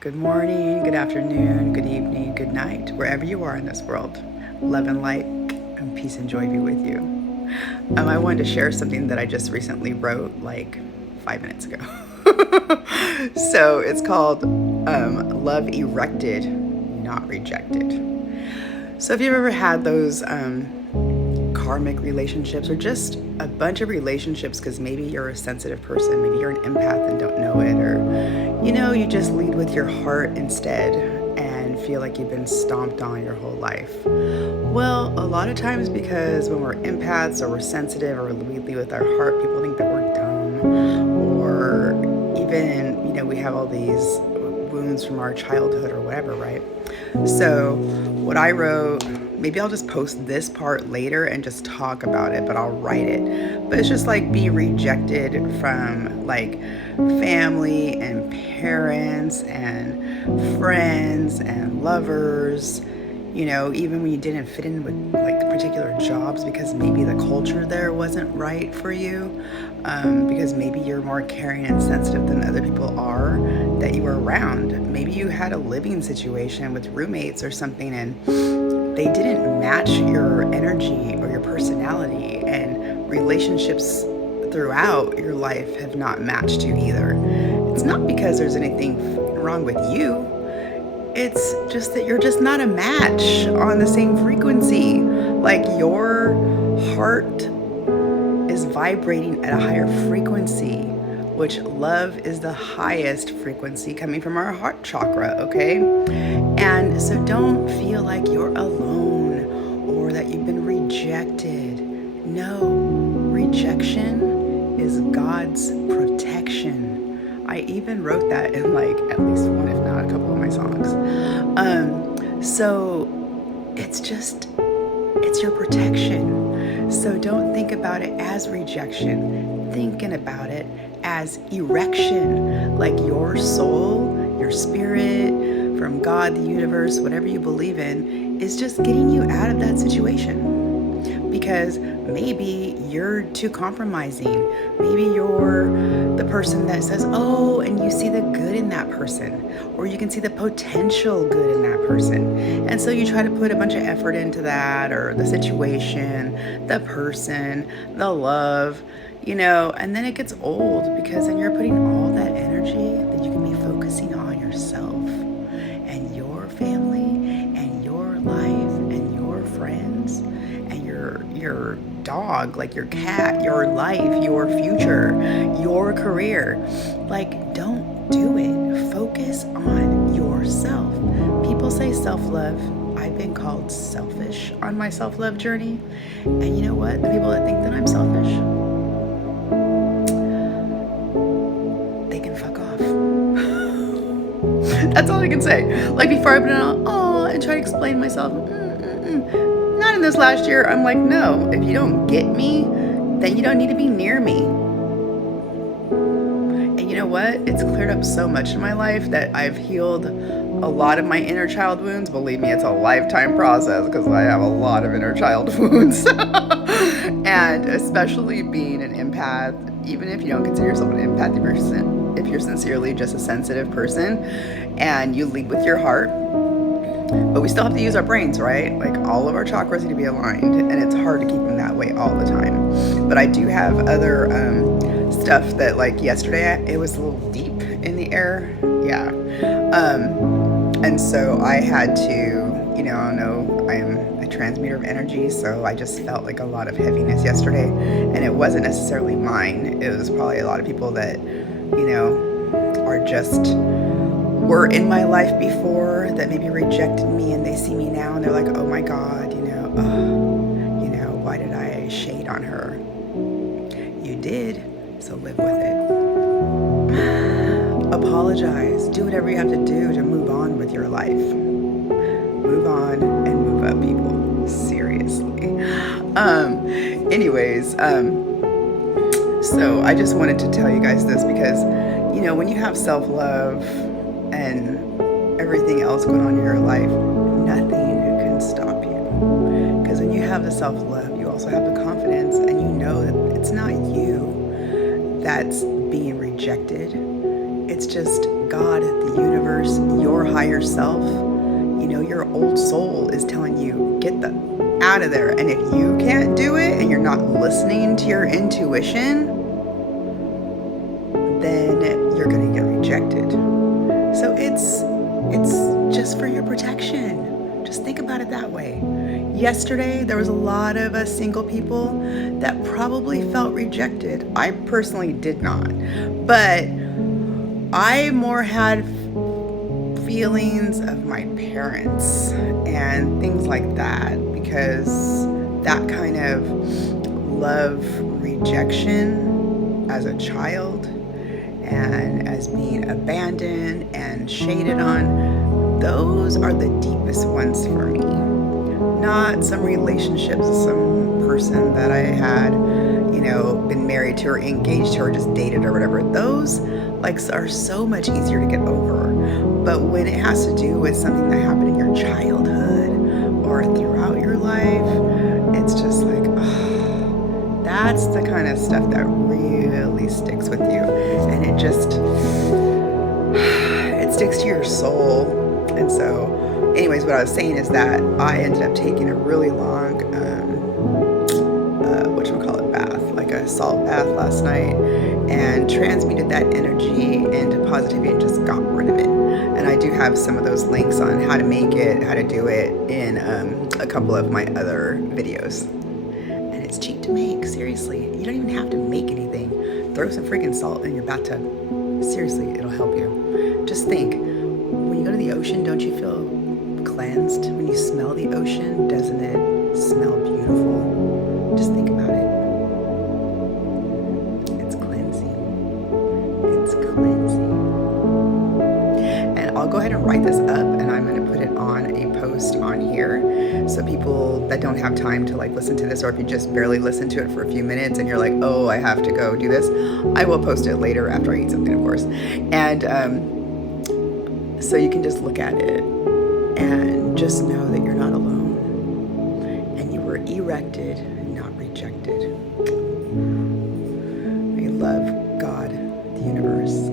Good morning, good afternoon, good evening, good night, wherever you are in this world. Love and light and peace and joy be with you. I wanted to share something that I just recently wrote like 5 minutes ago. So it's called Love Erected, Not Rejected. So if you've ever had those karmic relationships or just a bunch of relationships, because maybe you're a sensitive person, maybe you're an empath and don't know it, or you just lead with your heart instead and feel like you've been stomped on your whole life. Well, a lot of times, because when we're empaths or we're sensitive or we lead with our heart, people think that we're dumb, or even we have all these wounds from our childhood or whatever, right? So what I wrote, maybe I'll just post this part later and just talk about it, but I'll write it. But it's just like be rejected from like family and parents and friends and lovers, even when you didn't fit in with like particular jobs because maybe the culture there wasn't right for you, because maybe you're more caring and sensitive than other people are that you were around. Maybe you had a living situation with roommates or something and they didn't match your energy or your personality, and relationships throughout your life have not matched you either. It's not because there's anything wrong with you. It's just that you're just not a match on the same frequency. Like your heart is vibrating at a higher frequency, which love is the highest frequency coming from our heart chakra, okay? And so don't feel like you're alone or that you've been rejected. No, rejection is God's protection. I even wrote that in like at least one, if not a couple of my songs. So it's your protection. So don't think about it as rejection. Thinking about it as erection, like your soul, your spirit, from God, the universe, whatever you believe in, is just getting you out of that situation. Because maybe you're too compromising. Maybe you're the person that says, oh, and you see the good in that person, or you can see the potential good in that person. And so you try to put a bunch of effort into that, or the situation, the person, the love, and then it gets old because then you're putting all that energy that you can be focusing on yourself and your family and your life and your friends and your dog, like your cat, your life, your future, your career. Like, don't do it. Focus on yourself. People say self-love. I've been called selfish on my self-love journey. And you know what? The people that think that I'm selfish, they can fuck off. That's all I can say. Like before I've been and try to explain myself. Not in this last year. I'm like, no, if you don't get me, then you don't need to be near me. And you know what? It's cleared up so much in my life that I've healed a lot of my inner child wounds. Believe me, it's a lifetime process because I have a lot of inner child wounds. And especially being an empath, even if you don't consider yourself an empath, if you're sincerely just a sensitive person and you lead with your heart, but we still have to use our brains, right? Like all of our chakras need to be aligned, and it's hard to keep them that way all the time. But I do have other stuff that, like yesterday, it was a little deep in the air. Yeah. And so I had to, I know I am a transmitter of energy, so I just felt like a lot of heaviness yesterday, and it wasn't necessarily mine. It was probably a lot of people that, were in my life before that maybe rejected me, and they see me now and they're like, oh my God, why did I shade on her? You did, so live with it. Apologize. Do whatever you have to do to move on with your life. Move on and move up, people. Seriously. So I just wanted to tell you guys this because, when you have self-love and everything else going on in your life, nothing can stop you. Because when you have the self-love, you also have the confidence, and you know that it's not you that's being rejected. It's just God, the universe, your higher self, your old soul is telling you, get the out of there. And if you can't do it and you're not listening to your intuition, then you're going to get rejected. So it's just for your protection. Just think about it that way. Yesterday, there was a lot of us single people that probably felt rejected. I personally did not, but I more had feelings of my parents and things like that, because that kind of love rejection as a child and as being abandoned and shaded on, those are the deepest ones for me. Not some relationships with some person that I had, been married to or engaged to or just dated or whatever. Those are so much easier to get over. But when it has to do with something that happened in your childhood or throughout your life, it's just like, that's the kind of stuff that really sticks with you. And it sticks to your soul. And so, anyways, what I was saying is that I ended up taking a really long, bath, like a salt bath last night, and transmuted that energy into positivity and just got rid of it. And I do have some of those links on how to make it, how to do it in a couple of my other videos. And it's cheap to make, seriously. You don't even have to make anything. Throw some freaking salt in your bathtub. Seriously, it'll help you. Just think, when you go to the ocean, don't you feel cleansed? When you smell the ocean, doesn't it smell beautiful? Just think about it. It's cleansing. It's cleansing. And I'll go ahead and write this up, and I'm going to put it on a post on here, so people that don't have time to listen to this, or if you just barely listen to it for a few minutes and you're like, oh, I have to go do this, I will post it later after I eat something, of course. And so you can just look at it and just know that you're not alone, and you were erected, not rejected. I love God, the universe,